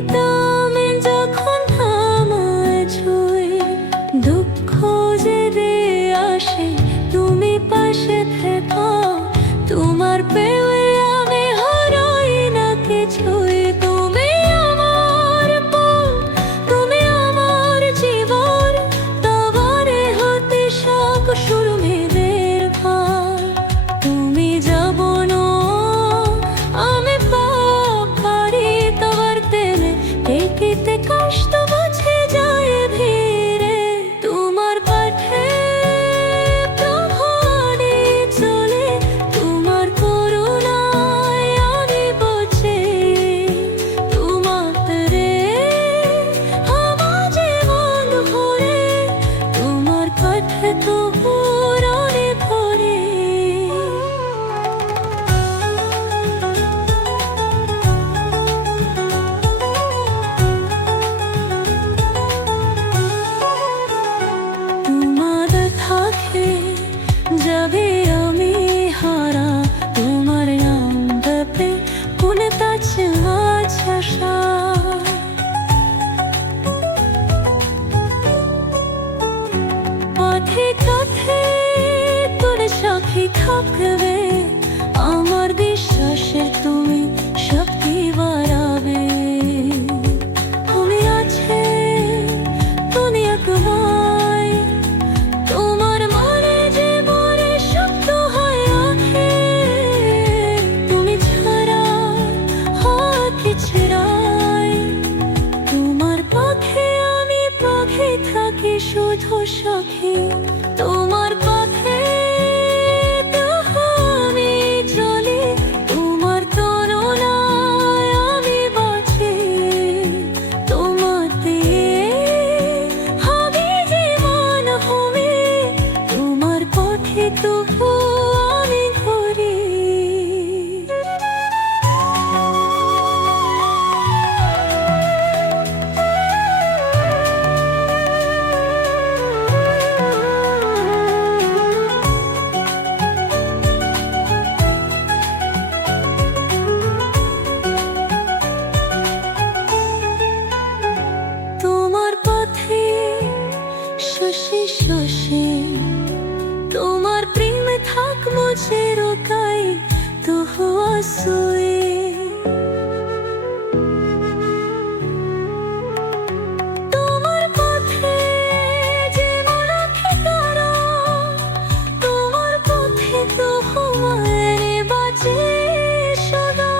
দিতাম যখন আমায় ছুঁয়ে, দুঃখ জেরে আসে তুমি পাশে থেকো। তোমার পেয়ে আমি হারাই না কিছুই। তুমি আমার পথ, তুমি আমার জীবন, তবরে হতে সব শুরু মেয়েদের ঘর। তুমি যাব না আমি পারি, তোমার তেলে একিতে কষ্ট বুঝে যায় ভিড়ে। তোমার পাঠে প্রভানে চলে, তোমার করুণায় আমি বাঁচি। তোমার রে আমার জীবন ভরে, তোমার পাঠে তো পুরাণে ভরে। তোমাদের থাকে যাবে আমি হারা, তোমার নাম ব্যাপে কোনে কাছে আশা। পথে পথে তোর সাথে থাকবে, আমার বিশ্বাসে তুমি শক্তি বাড়াবে। তুমি আছে দুনিয়া তোমায়, তোমার মনে যে মরে শব্দ হয় আঁখে। তুমি ছাড়া হয় কিছু নাই, তোমার পথে আমি পথে থাকি শুধু সখী। তোমার পথে তো আমি চলি, তোমার করুণায় আমি বাঁচি। তোমাতে আমি জীবন হবে, তোমার পথে তবু আমি ঘুরি। তোমার পথে শশী শশী, তোমার প্রেমে থাক মুঝে রোকাই তো হুয়া সোয়ে। তোমার পথে যে মনে ঠিকানা, তোমার পথে তো হুমারে বাজে সদা।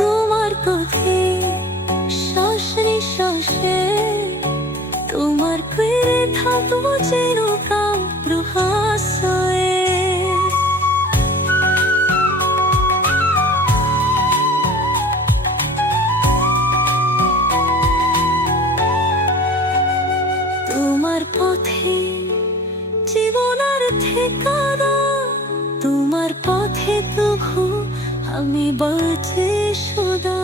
তোমার পথে শ্বাসে শ্বাসে, তোমার কুয়ে থাকবো চিরকাল রহস্যে। তোমার পথে জীবন আর ঠিকানা, তোমার পথে তবু আমি বাঁচি সদা।